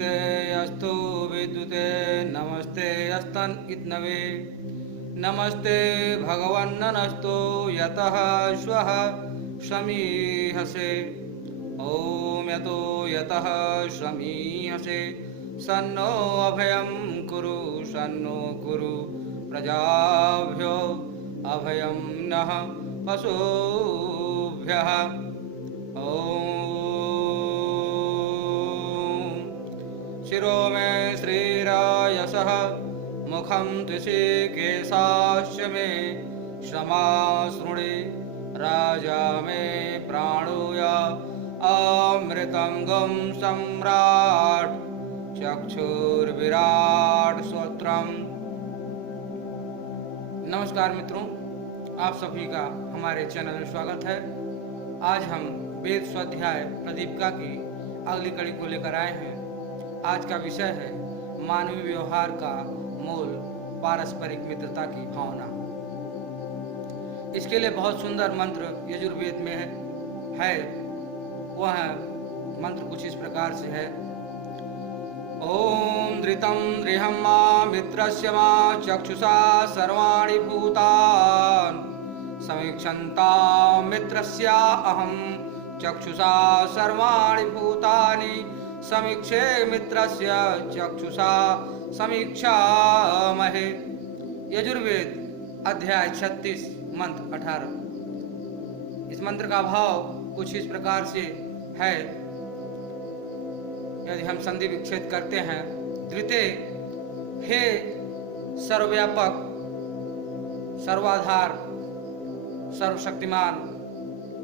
नमस्ते अस्तु विद्युते नमस्ते अस्तन इत्नवे नमस्ते भगवन्नस्तु यतः श्वः शमीहसे ओम यतो यतः शमीहसे सन्नो अभयं कुरु सन्नो कुरु प्रजाभ्यो अभयं नः पशुभ्यः ओम शिरो मे श्रीरायसः मुखं त्रिशिकेशाश्च मे क्षमाशृणु राजा मे प्राणोय अमृतं गं सम्राट चक्षुर्विराट श्रोत्रम। नमस्कार मित्रों, आप सभी का हमारे चैनल में स्वागत है। आज हम वेद स्वाध्याय प्रदीपिका की अगली कड़ी को लेकर आए हैं। आज का विषय है मानवीय व्यवहार का मूल, पारस्परिक मित्रता की भावना। इसके लिए बहुत सुंदर मंत्र यजुर्वेद में है। वह मंत्र कुछ इस प्रकार से है। ओम धृतं दृहं मा मित्रस्य मा चक्षुषा सर्वाणि भूतानि समीक्षन्तां मित्रस्य अहं चक्षुषा सर्वाणि भूतानि समीक्षे मित्रस्य चक्षुषा समीक्षामहे। यजुर्वेद अध्याय 36 मंत्र 18। इस मंत्र का भाव कुछ इस प्रकार से है। यदि हम संधि विच्छेद करते हैं, द्वितीय हे सर्वव्यापक, सर्वाधार, सर्वशक्तिमान,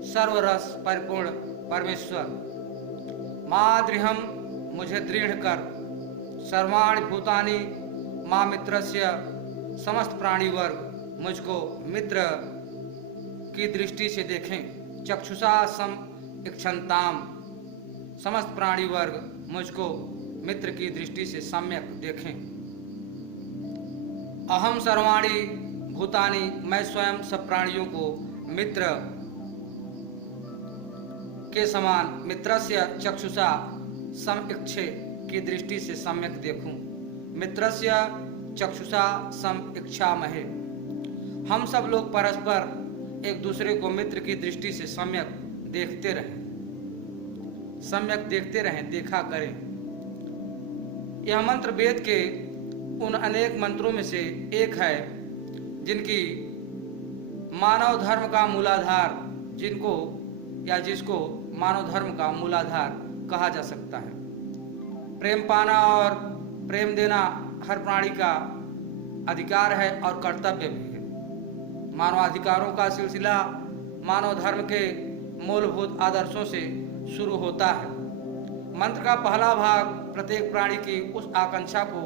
सर्वरस परिपूर्ण परमेश्वर, मां दृढ़ं मुझे दृढ़ कर, सर्वाणि भूतानि मां मित्रस्य समस्त प्राणी वर्ग मुझको मित्र की दृष्टि से देखें, चक्षुषा सम इक्षंताम समस्त प्राणी वर्ग मुझको मित्र की दृष्टि से सम्यक देखें। अहम सर्वाणि भूतानि, मैं स्वयं सब प्राणियों को मित्र के समान मित्रस्य चक्षुषा समीक्षे की दृष्टि से सम्यक देखूं। मित्रस्य चक्षुषा समीक्षामहे। हम सब लोग परस्पर एक दूसरे को मित्र की दृष्टि से सम्यक देखते रहें, देखा करें। यह मंत्र वेद के उन अनेक मंत्रों में से एक है जिनकी मानव धर्म का मूलाधार, जिसको मानव धर्म का मूलाधार कहा जा सकता है। प्रेम पाना और प्रेम देना हर प्राणी का अधिकार है और कर्तव्य भी है। मानवाधिकारों का सिलसिला मानव धर्म के मूलभूत आदर्शों से शुरू होता है। मंत्र का पहला भाग प्रत्येक प्राणी की उस आकांक्षा को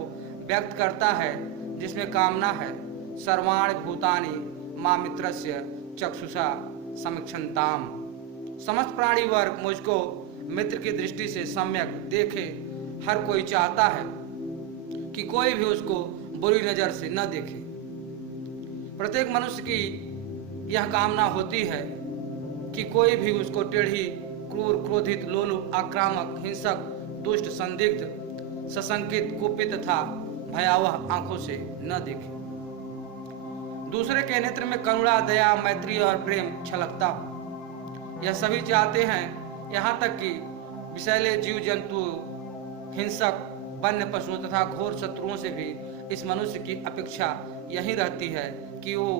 व्यक्त करता है जिसमें कामना है, सर्वाणि भूतानि मां मित्रस्य चक्षुषा समीक्षन्ताम, समस्त प्राणी वर्ग मुझको मित्र की दृष्टि से सम्यक देखे। हर कोई चाहता है कि कोई भी उसको बुरी नजर से न देखे। प्रत्येक मनुष्य की यह कामना होती है कि कोई भी उसको टेढ़ी, क्रूर, क्रोधित, लोलुप, आक्रामक, हिंसक, दुष्ट, संदिग्ध, सशंकित, कुपित तथा भयावह आंखों से न देखे। दूसरे के नेत्र में करुणा, दया, मैत्री और प्रेम छलकता हो। यह सभी चाहते हैं। यहाँ तक कि विषैले जीव जंतु, हिंसक, वन्य पशुओं तथा घोर शत्रुओं से भी इस मनुष्य की अपेक्षा यही रहती है कि वो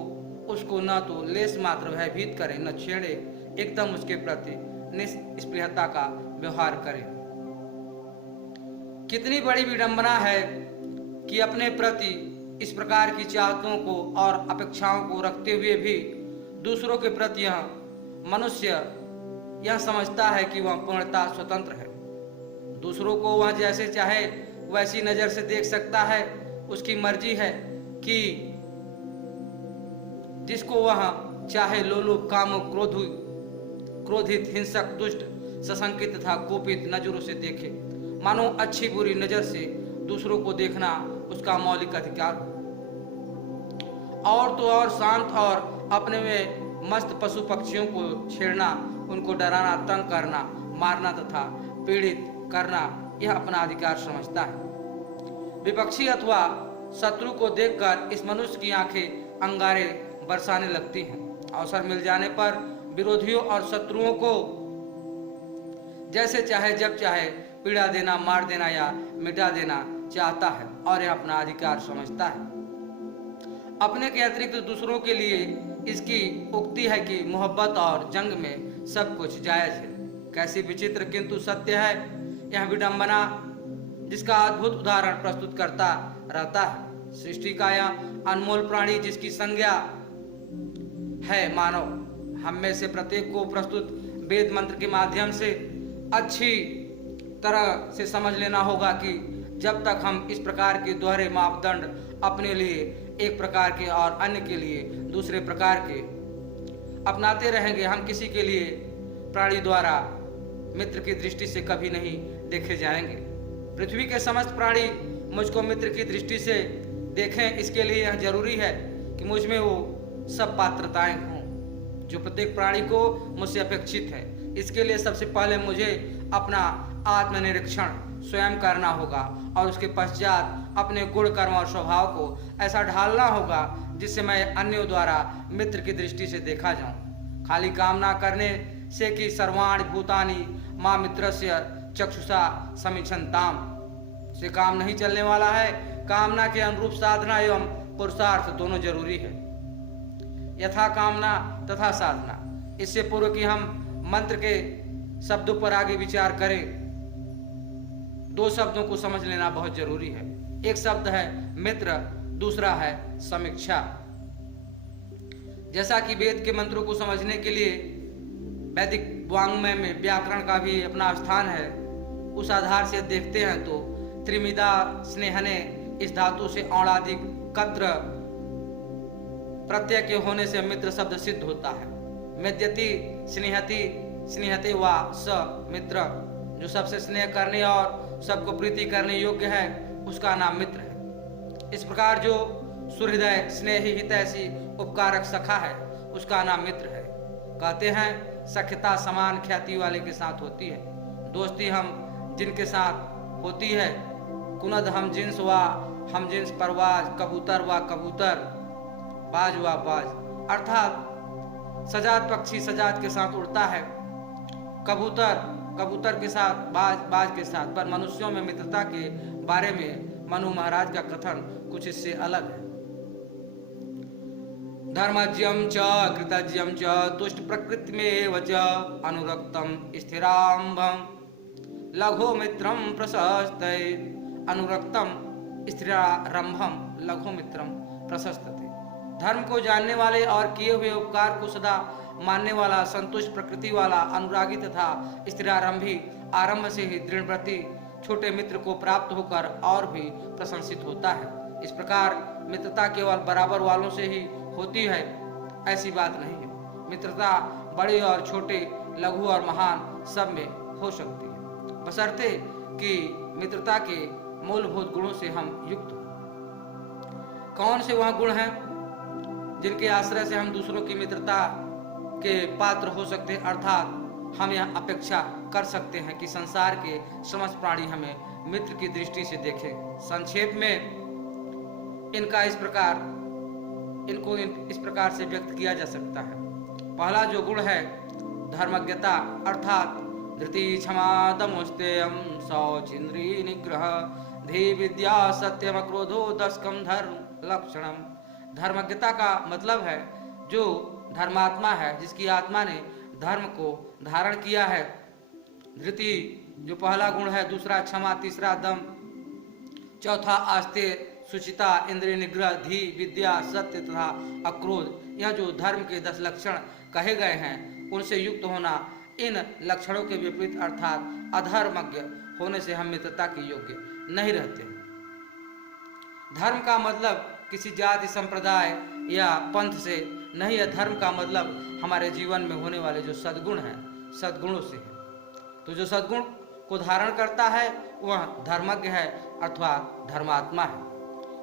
उसको न तो लेस मात्र भयभीत करे, न छेड़े, एकदम उसके प्रति निष्प्रियता का व्यवहार करें। कितनी बड़ी विडंबना है कि अपने प्रति इस प्रकार की चाहतों को और अपेक्षाओं को रखते हुए भी दूसरों के प्रति यह मनुष्य यह समझता है कि वह पूर्णतः स्वतंत्र है। दूसरों को वह जैसे चाहे वैसी नजर से देख सकता है। उसकी मर्जी है कि जिसको वह चाहे लोलुप, कामुक, क्रोधित, हिंसक, दुष्ट, सशंकित तथा कोपित नजरों से देखे। मानो अच्छी बुरी नजर से दूसरों को देखना उसका मौलिक अधिकार हो। और तो और शांत और अपने में मस्त पशु पक्षियों को छेड़ना, उनको डराना, तंग करना, मारना तथा पीड़ित करना यह अपना अधिकार समझता है। विपक्षी अथवा शत्रु को देखकर इस मनुष्य की आंखें अंगारे बरसाने लगती हैं। अवसर मिल जाने पर विरोधियों और शत्रुओं को जैसे चाहे जब चाहे पीड़ा देना, मार देना या मिटा देना चाहता है और यह अपना अधिकार समझता है। अपने के अतिरिक्त दूसरों के लिए इसकी उक्ति है कि मोहब्बत और जंग में सब कुछ जायज है। कैसी विचित्र किंतु सत्य है यह विडंबना, जिसका अद्भुत उदाहरण प्रस्तुत करता रहता है। सृष्टि का यह अनमोल प्राणी जिसकी संज्ञा है मानव, हम में से प्रत्येक को प्रस्तुत वेद मंत्र के माध्यम से अच्छी तरह से समझ लेना होगा कि जब तक हम इस प्रकार के दोहरे मापदंड अपने लिए एक प्रकार के और अन्य के लिए दूसरे प्रकार के अपनाते रहेंगे, हम किसी के लिए प्राणी द्वारा मित्र की दृष्टि से कभी नहीं देखे जाएंगे। पृथ्वी के समस्त प्राणी मुझको मित्र की दृष्टि से देखें, इसके लिए यह जरूरी है कि मुझ में वो सब पात्रताएं हों जो प्रत्येक प्राणी को मुझसे अपेक्षित है। इसके लिए सबसे पहले मुझे अपना आत्मनिरीक्षण स्वयं करना होगा और उसके पश्चात अपने गुण, कर्म और स्वभाव को ऐसा ढालना होगा जिससे मैं अन्यों द्वारा मित्र की दृष्टि से देखा जाऊं। खाली कामना करने से कि सर्वाणि भूतानि मां मित्रस्य चक्षुषा समीक्षन्ताम से काम नहीं चलने वाला है। कामना के अनुरूप साधना एवं पुरुषार्थ दोनों जरूरी है, यथा कामना तथा साधना। इससे पूर्व कि हम मंत्र के शब्दों पर आगे विचार करें, दो शब्दों को समझ लेना बहुत जरूरी है। एक शब्द है मित्र, दूसरा है समीक्षा। जैसा कि वेद के मंत्रों को समझने के लिए वैदिक वाङ्मय में व्याकरण का भी अपना स्थान है, उस आधार से देखते हैं तो त्रिमिदा स्नेहने इस धातु से औणादि कत्र प्रत्यय के होने से मित्र शब्द सिद्ध होता है। मेद्यति स्नेहति स्नेहते वा स मित्र, जो सबसे स्नेह करने और सबको प्रीति करने योग्य है उसका नाम मित्र है। इस प्रकार जो सुहृदय स्नेही हितैषी उपकारक सखा है उसका नाम मित्र है। कहते हैं सख्यता समान ख्याति वाले के साथ होती है, दोस्ती हम जिनके साथ होती है। कुनद हम जिन्स व हम जिन्स परवाज, कबूतर व कबूतर, बाज व बाज, अर्थात सजात पक्षी सजात के साथ उड़ता है, कबूतर कबूतर के साथ, बाज बाज के साथ। पर मनुष्यों में मित्रता के बारे में मनु महाराज का कथन कुछ इससे अलग है। धर्मज्यम च कृतज्यम च तुष्ट प्रकृति में वच अनुरक्तम स्थिराम्भम लघो मित्रम प्रशस्ते। अनुरक्तम स्थिरारंभम लघो मित्रम प्रशस्ते। धर्म को जानने वाले और किए हुए उपकार को सदा मानने वाला, संतुष्ट प्रकृति वाला, अनुरागी तथा स्थिरारंभी, आरंभ से ही दृढ़व्रती छोटे मित्र को प्राप्त होकर और भी प्रशंसित होता है। इस प्रकार मित्रता केवल बराबर वालों से ही होती है ऐसी बात नहीं है। मित्रता बड़े और छोटे, लघु और महान सब में हो सकती है, बशर्ते कि मित्रता के मूलभूत गुणों से हम युक्त हों। कौन से वह गुण हैं जिनके आश्रय से हम दूसरों की मित्रता के पात्र हो सकते हैं, अर्थात हम यह अपेक्षा कर सकते हैं कि संसार के समस्त प्राणी हमें मित्र की दृष्टि से देखें। संक्षेप में इनको इस प्रकार से व्यक्त किया जा सकता है। पहला जो गुण है धर्मज्ञता, अर्थात धृति क्षमा दमोस्तेयम शौचेन्द्रिय निग्रह धी विद्या सत्यम क्रोधो दशकम धर्म लक्षणम। धर्मज्ञता का मतलब है जो धर्मात्मा है, जिसकी आत्मा ने धर्म को धारण किया है। धृति जो पहला गुण है, दूसरा क्षमा, तीसरा दम, चौथा आस्ते, सुचिता, इंद्रिय निग्रह, धी, विद्या, सत्य तथा अक्रोध। यह जो धर्म के 10 लक्षण कहे गए हैं उनसे युक्त होना। इन लक्षणों के विपरीत अर्थात अधर्मज्ञ होने से हम मित्रता के योग्य नहीं रहते। धर्म का मतलब किसी जाति, संप्रदाय या पंथ से नहीं है। धर्म का मतलब हमारे जीवन में होने वाले जो सद्गुण हैं, सद्गुणों से है। तो जो सद्गुण को धारण करता है वह धर्मज्ञ है अथवा धर्मात्मा है।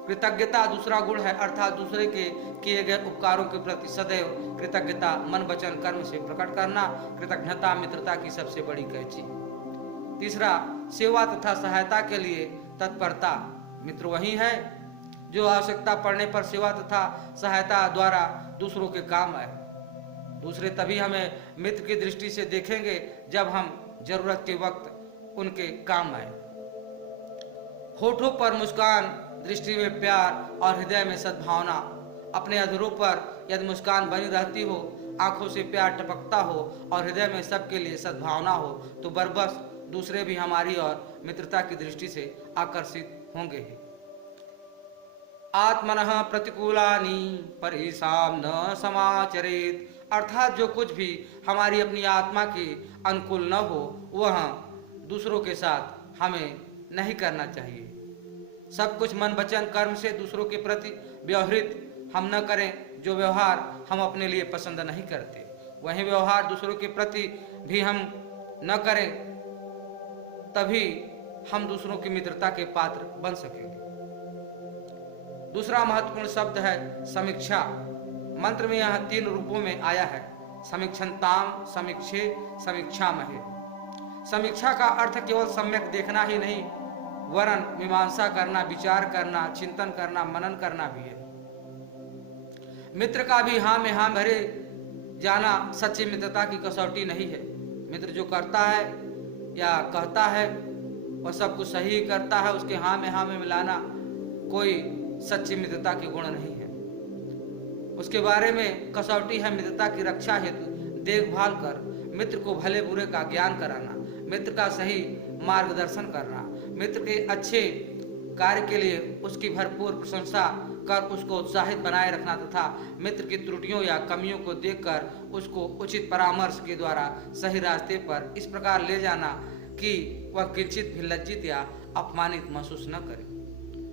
कृतज्ञता दूसरा गुण है, अर्थात दूसरे के किए गए उपकारों के प्रति सदैव कृतज्ञता मन वचन कर्म से प्रकट करना। कृतज्ञता मित्रता की सबसे बड़ी कैची। तीसरा सेवा तथा सहायता के लिए तत्परता। मित्र वही है जो आवश्यकता पड़ने पर सेवा तथा सहायता द्वारा दूसरों के काम आए। दूसरे तभी हमें मित्र की दृष्टि से देखेंगे जब हम जरूरत के वक्त उनके काम आए। होठों पर मुस्कान, दृष्टि में प्यार और हृदय में सद्भावना। अपने अधरों पर यदि मुस्कान बनी रहती हो, आंखों से प्यार टपकता हो और हृदय में सबके लिए सद्भावना हो, तो बरबस दूसरे भी हमारी और मित्रता की दृष्टि से आकर्षित होंगे ही। आत्मनः प्रतिकूलानि परिसाम न समाचरेत, अर्थात जो कुछ भी हमारी अपनी आत्मा के अनुकूल न हो वह दूसरों के साथ हमें नहीं करना चाहिए। सब कुछ मन वचन कर्म से दूसरों के प्रति व्यवहारित हम न करें जो व्यवहार हम अपने लिए पसंद नहीं करते। वही व्यवहार दूसरों के प्रति भी हम न करें, तभी हम दूसरों की मित्रता के पात्र बन सकेंगे। दूसरा महत्वपूर्ण शब्द है समीक्षा। मंत्र में यह 3 रूपों में आया है, समीक्षन्ताम, समीक्षे, समीक्षामहे। समीक्षा का अर्थ केवल सम्यक देखना ही नहीं, वरन मीमांसा करना, विचार करना, चिंतन करना, मनन करना भी है। मित्र का भी हाँ में हाँ भरे जाना सच्ची मित्रता की कसौटी नहीं है। मित्र जो करता है या कहता है वह सब कुछ सही करता है, उसके हाँ में मिलाना कोई सच्ची मित्रता के गुण नहीं है। उसके बारे में कसौटी है मित्रता की रक्षा हेतु देखभाल कर, मित्र को भले बुरे का ज्ञान कराना, मित्र का सही मार्गदर्शन करना, मित्र के अच्छे कार्य के लिए उसकी भरपूर प्रशंसा कर उसको उत्साहित बनाए रखना तथा मित्र की त्रुटियों या कमियों को देखकर उसको उचित परामर्श के द्वारा सही रास्ते पर इस प्रकार ले जाना कि वह किंचित भी लज्जित या अपमानित महसूस न करे।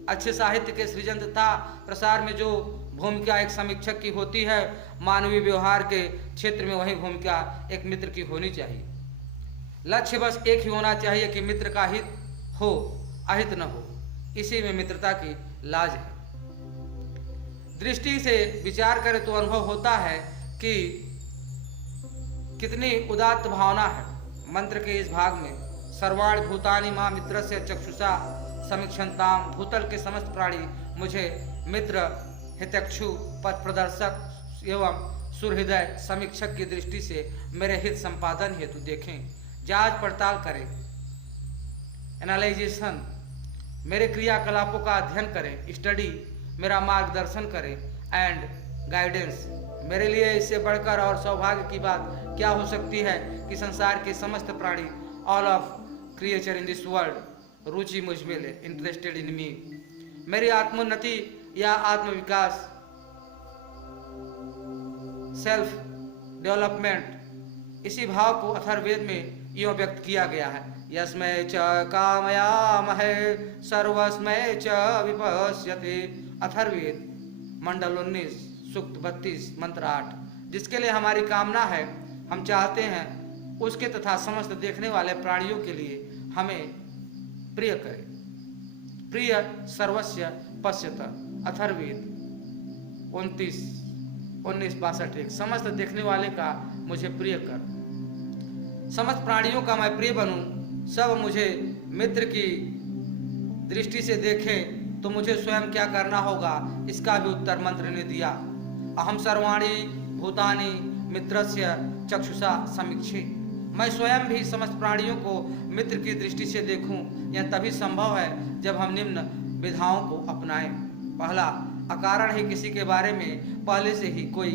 अच्छे साहित्य के सृजन तथा प्रसार में जो भूमिका एक समीक्षक की होती है, मानवीय व्यवहार के क्षेत्र में वही भूमिका एक मित्र की होनी चाहिए। लक्ष्य बस एक ही होना चाहिए कि मित्र का हित हो, अहित न हो। इसी में मित्रता की लाज है। दृष्टि से विचार करें तो अनुभव होता है कि कितनी उदात्त भावना है। मंत्र के इस भाग में सर्वाणि भूतानि मां मित्रस्य चक्षुषा समीक्षन्ताम, भूतल के समस्त प्राणी मुझे मित्र, हितैषु, पथ प्रदर्शक एवं सुहृदय समीक्षक की दृष्टि से मेरे हित संपादन हेतु देखें, जांच पड़ताल करें, एनालाइजेशन, मेरे क्रियाकलापों का अध्ययन करें, स्टडी, मेरा मार्गदर्शन करें एंड गाइडेंस। मेरे लिए इससे बढ़कर और सौभाग्य की बात क्या हो सकती है कि संसार के समस्त प्राणी, all of creature in this world, रुचि मुझ में ले, इंटरेस्टेड इन मी। मेरी आत्मोन्नति या आत्मविकास, सेल्फ डेवलपमेंट, इसी भाव को अथर्ववेद में यूं व्यक्त किया गया है, यस्मै च कामयामहे सर्वस्मै च विपश्यते। अथर्ववेद मंडल 19 सूक्त 32 मंत्र 8। जिसके लिए हमारी कामना है, हम चाहते हैं उसके तथा समस्त देखने वाले प्राणियों के लिए हमें प्रिय करे। प्रिय सर्वस्य पश्यत, अथर्ववेद 19:62। समस्त देखने वाले का मुझे प्रिय कर, समस्त प्राणियों का मैं प्रिय बनूं, सब मुझे मित्र की दृष्टि से देखें, तो मुझे स्वयं क्या करना होगा, इसका भी उत्तर मंत्र ने दिया। अहम सर्वाणि भूतानि मित्रस्य चक्षुषा समीक्षे। मैं स्वयं भी समस्त प्राणियों को मित्र की दृष्टि से देखूं। यह तभी संभव है जब हम निम्न विधाओं को अपनाएं। पहला, अकारण ही किसी के बारे में पहले से ही कोई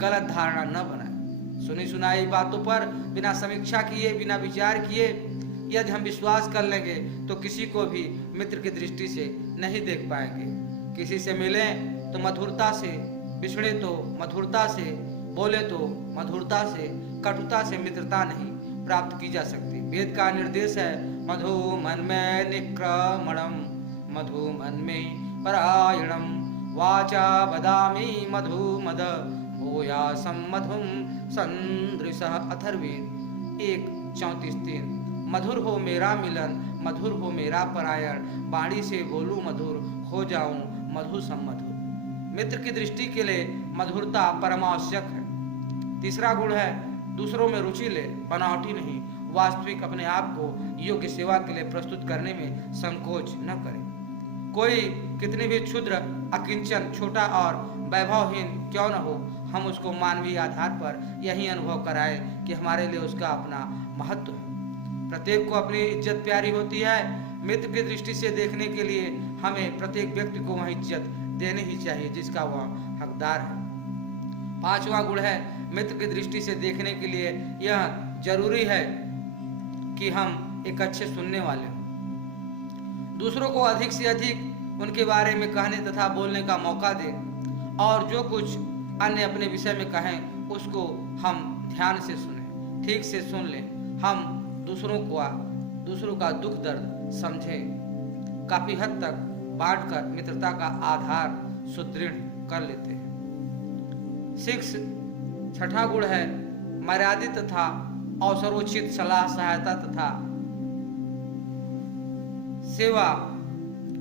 गलत धारणा न बनाए। सुनी सुनाई बातों पर बिना समीक्षा किए, बिना विचार किए यदि हम विश्वास कर लेंगे तो किसी को भी मित्र की दृष्टि से नहीं देख पाएंगे। किसी से मिलें तो मधुरता से, बिछड़े तो मधुरता से, बोले तो मधुरता से, कटुता से मित्रता नहीं प्राप्त की जा सकती। वेद का निर्देश है, मधु मन में निक्रमणम, मधु मन में परायणम, वाचा बदामी मधु मद भूयासम मधुम संदृशः। अथर्ववेद 1:34-3। मधुर हो मेरा मिलन, मधुर हो मेरा परायण, वाणी से बोलूं मधुर, हो जाऊं मधु सम्मधुर। मित्र की दृष्टि के लिए मधुरता परमावश्यक है। तीसरा गुण है, दूसरों में रुचि ले, बनावटी नहीं। वास्तविक अपने आप को योग्य सेवा के लिए प्रस्तुत करने में संकोच न करें। कोई कितनी भी क्षुद्र, अकिंचन, छोटा और वैभवहीन क्यों न हो, हम उसको मानवीय आधार पर यही अनुभव कराएं कि हमारे लिए उसका अपना महत्व है। प्रत्येक को अपनी इज्जत प्यारी होती है। मित्र की दृष्टि से देखने के लिए हमें प्रत्येक व्यक्ति को वह इज्जत देनी ही चाहिए जिसका वह हकदार है। 5वां गुण है, मित्र की दृष्टि से देखने के लिए यह जरूरी है कि हम एक अच्छे सुनने वाले हों। दूसरों को अधिक से अधिक उनके बारे में कहने तथा बोलने का मौका दें और जो कुछ अन्य अपने विषय में कहें उसको हम ध्यान से सुनें, ठीक से सुन लें। हम दूसरों का दुख दर्द समझें, काफी हद तक बांटकर मित्रता का आधार सुदृढ़ कर लेते हैं। 6वां गुण है, मर्यादित तथा अवसरोचित सलाह, सहायता तथा सेवा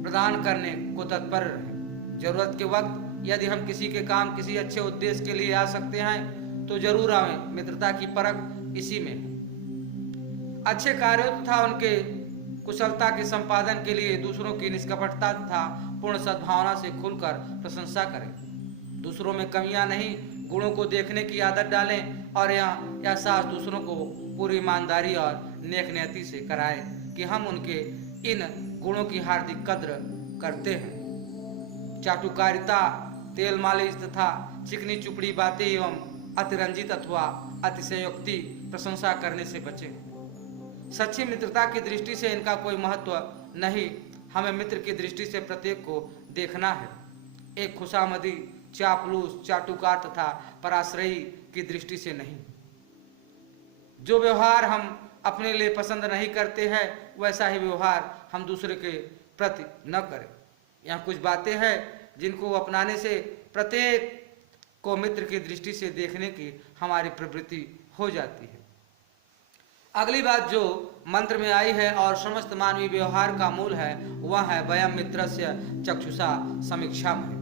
प्रदान करने को तत्पर रहें। जरूरत के वक्त यदि हम किसी के काम किसी अच्छे उद्देश्य के लिए आ सकते हैं तो जरूर आवें। मित्रता की परख इसी में है। अच्छे कार्यों तथा उनके कुशलता के संपादन के लिए दूसरों की निष्कपटता तथा पूर्ण सद्भावना से खुलकर प्रशंसा करें। दूसरों में कमियां नहीं, गुणों को देखने की आदत डालें और यह एहसास दूसरों को पूरी ईमानदारी और नेक नीयति से कराएं कि हम उनके इन गुणों की हार्दिक कद्र करते हैं। चाटुकारिता, तेल मालिश तथा चिकनी चुपड़ी बातें एवं अतिरंजित अथवा अतिशयोक्ति प्रशंसा करने से बचें। सच्ची मित्रता की दृष्टि से इनका कोई महत्व नहीं। हमें मित्र की दृष्टि से प्रत्येक को देखना है, एक खुशामदी, चापलूस, चाटुकार तथा पराश्रयी की दृष्टि से नहीं। जो व्यवहार हम अपने लिए पसंद नहीं करते हैं वैसा ही व्यवहार हम दूसरे के प्रति न करें। यहाँ कुछ बातें हैं जिनको अपनाने से प्रत्येक को मित्र की दृष्टि से देखने की हमारी प्रवृत्ति हो जाती है। अगली बात जो मंत्र में आई है और समस्त मानवीय व्यवहार का मूल है वह है वयम मित्रस्य चक्षुषा समीक्षामहे।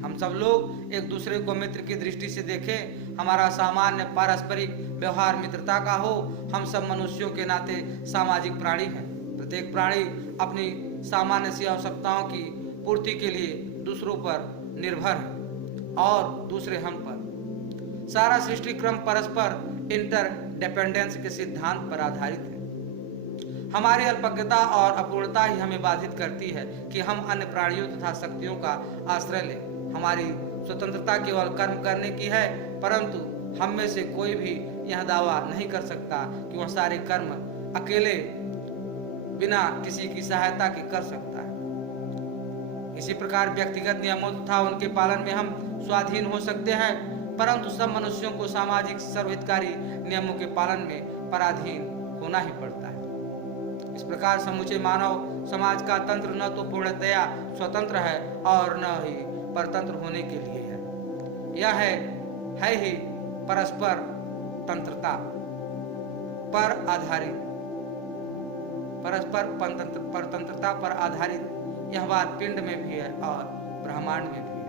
हम सब लोग एक दूसरे को मित्र की दृष्टि से देखें। हमारा सामान्य पारस्परिक व्यवहार मित्रता का हो। हम सब मनुष्यों के नाते सामाजिक प्राणी हैं। प्रत्येक प्राणी अपनी सामान्य सी आवश्यकताओं की पूर्ति के लिए दूसरों पर निर्भर है और दूसरे हम पर। सारा सृष्टि क्रम परस्पर इंटरडिपेंडेंस के सिद्धांत पर आधारित है। हमारी अल्पज्ञता और अपूर्णता ही हमें बाधित करती है कि हम अन्य प्राणियों तथा शक्तियों का आश्रय लें। हमारी स्वतंत्रता केवल कर्म करने की है, परंतु हम में से कोई भी यह दावा नहीं कर सकता कि वह सारे कर्म अकेले बिना किसी की सहायता के कर सकता है। इसी प्रकार व्यक्तिगत नियमों तथा उनके पालन में हम स्वाधीन हो सकते हैं, परंतु सब मनुष्यों को सामाजिक सर्वहितकारी नियमों के पालन में पराधीन होना ही पड़ता है। इस प्रकार समूचे मानव समाज का तंत्र न तो पूर्णतया स्वतंत्र है और न ही परतंत्र होने के लिए है। यह है ही परस्पर तंत्रता पर आधारित, परस्पर परतंत्रता पर आधारित यह बात पिंड में भी है और ब्रह्मांड में भी है।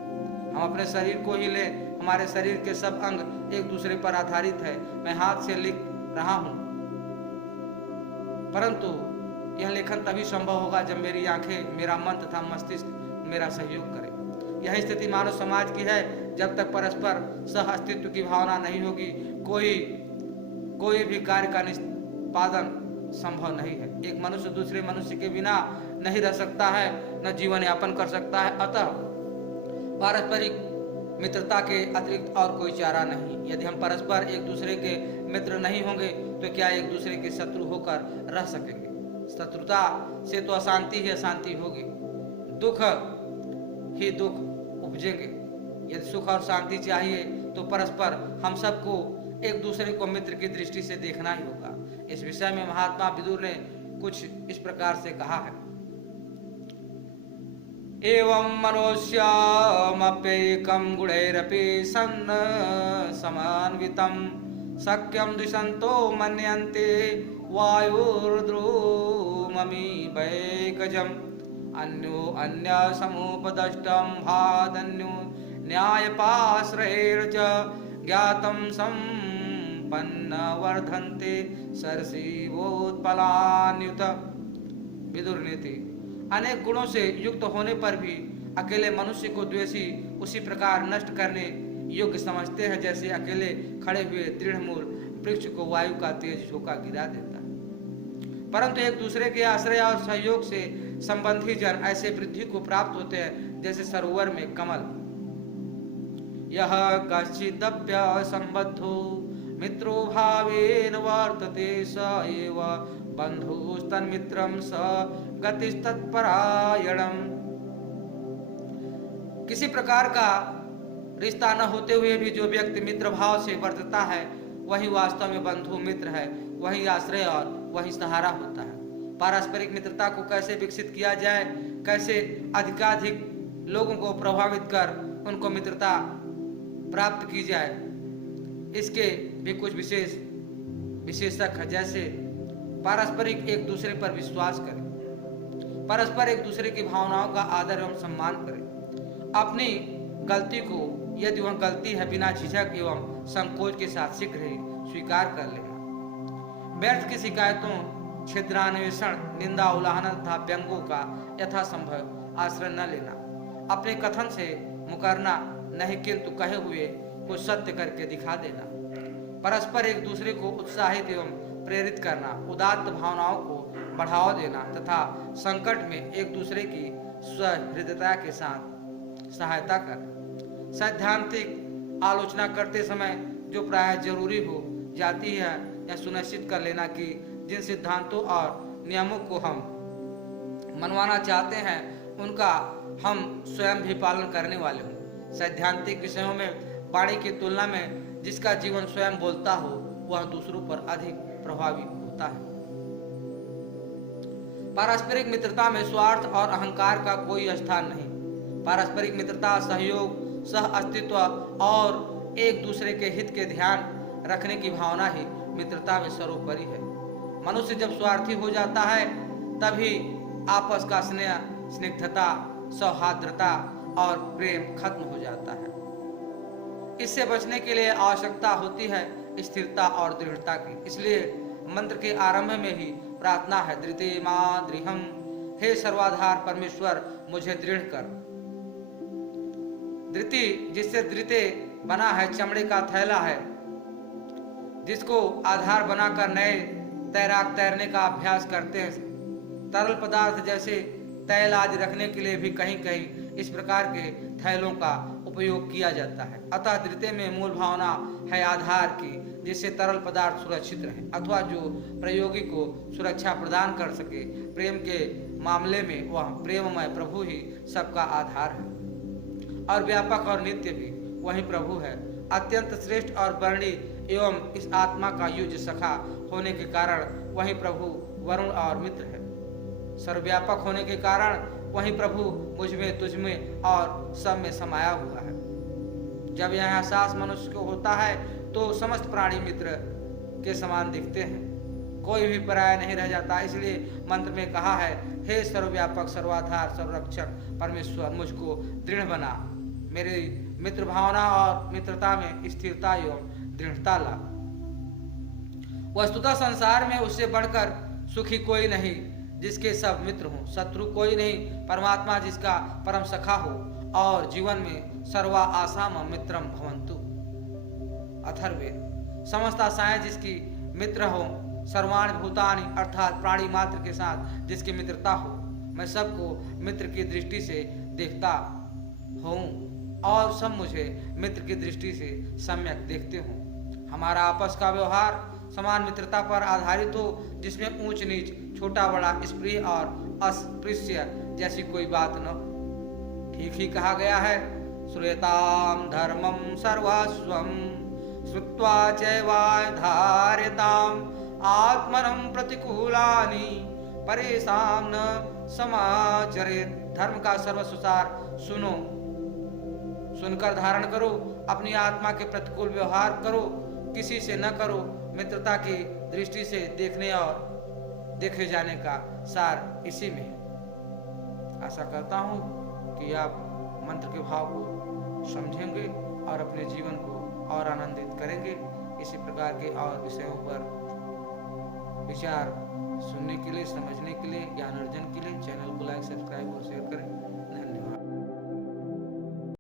हम अपने शरीर को ही लें, हमारे शरीर के सब अंग एक दूसरे पर आधारित है। मैं हाथ से लिख रहा हूँ, परंतु यह लेखन तभी संभव होगा जब मेरी आंखें, मेरा मन तथा मस्तिष्क मेरा सहयोग करें। यह स्थिति मानव समाज की है। जब तक परस्पर सह अस्तित्व की भावना नहीं होगी कोई भी कार्य का निष्पादन संभव नहीं है। एक मनुष्य दूसरे मनुष्य के बिना नहीं रह सकता है, न जीवन यापन कर सकता है। अतः पारस्परिक मित्रता के अतिरिक्त और कोई चारा नहीं। यदि हम परस्पर एक दूसरे के मित्र नहीं होंगे तो क्या एक दूसरे के शत्रु होकर रह सकेंगे? शत्रुता से तो अशांति ही अशांति होगी, दुख ही दुख उपजेंगे। यदि सुख और शांति चाहिए तो परस्पर हम सबको एक दूसरे को मित्र की दृष्टि से देखना ही होगा। इस विषय में महात्मा विदुर ने कुछ इस प्रकार से कहा है। एवं मनुष्यमप्येकं गुणैरपि सन् समान्वितं शक्यं द्विषन्तो मन्यन्ते वायुर्द्रुममीवैकजम् अन्यो अन्यसमुपदष्टं भादन्यो न्यायपाश्रयैर्च ज्ञातं संपन्न वर्धन्ते सरसीवोत्पलान्युत। विदुर नीति। अनेक गुणों से युक्त होने पर भी अकेले मनुष्य को द्वेषी उसी प्रकार नष्ट करने योग्य समझते हैं जैसे अकेले खड़े हुए दृढ़ मूल वृक्ष को वायु का तेज झोंका गिरा देता है। परंतु एक दूसरे के आश्रय और सहयोग से संबंधी जन ऐसे वृद्धि को प्राप्त होते हैं जैसे सरोवर में कमल। यह कश्चिदप्य संबद्धो मित्रो भावेन वर्तते स एव बंधुस्तन्मित्रं स गतिस्तत्परायणम्। किसी प्रकार का रिश्ता न होते हुए भी जो व्यक्ति मित्र भाव से वर्तता है वही वास्तव में बंधु मित्र है, वही आश्रय और वही सहारा होता है। पारस्परिक मित्रता को कैसे विकसित किया जाए, कैसे अधिकाधिक लोगों को प्रभावित कर उनको मित्रता प्राप्त की जाए, इसके भी कुछ विशेषक है। जैसे पारस्परिक एक दूसरे पर विश्वास करें, परस्पर एक दूसरे की भावनाओं का आदर एवं सम्मान करें, अपनी गलती को यदि वह गलती है बिना झिझक एवं संकोच के साथ शीघ्र ही स्वीकार कर लेना। व्यर्थ की शिकायतों, छिद्रान्वेषण, निंदा, उल्लंघन तथा व्यंगों का यथासंभव आश्रय न लेना। अपने कथन से मुकरना नहीं किंतु कहे हुए कुछ सत्य करके दिखा देना। परस्पर एक दूसरे को उत्साहित एवं प्रेरित करना, उदात्त भावनाओं को बढ़ावा देना तथा संकट में एक दूसरे की सहृदयता के साथ सहायता करना। सैद्धांतिक आलोचना करते समय जो प्राय जरूरी हो जाती है यह सुनिश्चित कर लेना कि जिन सिद्धांतों और नियमों को हम मनवाना चाहते हैं उनका हम स्वयं भी पालन करने वाले हों। सैद्धांतिक विषयों में वाणी की तुलना में जिसका जीवन स्वयं बोलता हो वह दूसरों पर अधिक प्रभावी होता है। पारस्परिक मित्रता में स्वार्थ और अहंकार का कोई स्थान नहीं। पारस्परिक मित्रता सहयोग, सह अस्तित्व और एक दूसरे के हित के ध्यान रखने की भावना ही मित्रता में सर्वोपरि है। मनुष्य जब स्वार्थी हो जाता है तभी आपस का स्नेह, स्निग्धता, सौहार्द्रता और प्रेम खत्म हो जाता है। इससे बचने के लिए आवश्यकता होती है स्थिरता और दृढ़ता की। इसलिए मंत्र के आरंभ में ही प्रार्थना है, धृते मां दृढ़ं, हे सर्वाधार परमेश्वर मुझे दृढ़ कर। धृति जिससे धृते बना है चमड़े का थैला है, जिसको आधार बनाकर नए तैराक तैरने का अभ्यास करते हैं। तरल पदार्थ जैसे तैल आदि रखने के लिए भी कहीं कहीं इस प्रकार के थैलों का उपयोग किया जाता है। अतः धृते में मूल भावना है आधार की, जिससे तरल पदार्थ सुरक्षित रहे अथवा जो प्रयोगी को सुरक्षा प्रदान कर सके। प्रेम के मामले में वह प्रेममय प्रभु ही सबका आधार है और व्यापक और नित्य भी वही प्रभु है। अत्यंत श्रेष्ठ और वर्णी एवं इस आत्मा का युज सखा होने के कारण वही प्रभु वरुण और मित्र है। सर्वव्यापक होने के कारण वही प्रभु मुझ में, तुझ में और सब में समाया हुआ है। जब यह एहसास मनुष्य को होता है तो समस्त प्राणी मित्र के समान दिखते हैं, कोई भी पराया नहीं रह जाता। इसलिए मंत्र में कहा है, हे सर्वव्यापक, सर्वाधार, सर्वरक्षक परमेश्वर मुझको दृढ़ बना, मेरी मित्र भावना और मित्रता में स्थिरता एवं दृढ़ता ला। वस्तुतः संसार में उससे बढ़कर सुखी कोई नहीं जिसके सब मित्र हों, शत्रु कोई नहीं, परमात्मा जिसका परम सखा हो और जीवन में सर्वा आसाम मित्रम भवन्तु। अथर्ववेद। समस्त आशाएं जिसकी मित्र हो, सर्वाणि भूतानि अर्थात प्राणी मात्र के साथ जिसकी मित्रता हो, मैं सबको मित्र की दृष्टि से देखता हूँ और सब मुझे मित्र की दृष्टि से सम्यक देखते हों। हमारा आपस का व्यवहार समान मित्रता पर आधारित हो, जिसमें ऊंच नीच, छोटा बड़ा, स्प्रिय और अस्पृश्य जैसी कोई बात न हो। ठीक ही कहा गया है, श्रूयताम धर्मम सर्वस्वम श्रुत्वा चैवाधार्यताम आत्मनं प्रतिकूलानि परेशान न समाचरेत। धर्म का सर्वस्वसार सुनो, सुनकर धारण करो, अपनी आत्मा के प्रतिकूल व्यवहार करो, किसी से न करो। मित्रता की दृष्टि से देखने और देखे जाने का सार इसी में है। आशा करता हूँ कि आप मंत्र के भाव को समझेंगे और अपने जीवन को और आनंदित करेंगे। इसी प्रकार के और विषयों पर विचार सुनने के लिए, समझने के लिए, ज्ञान अर्जन के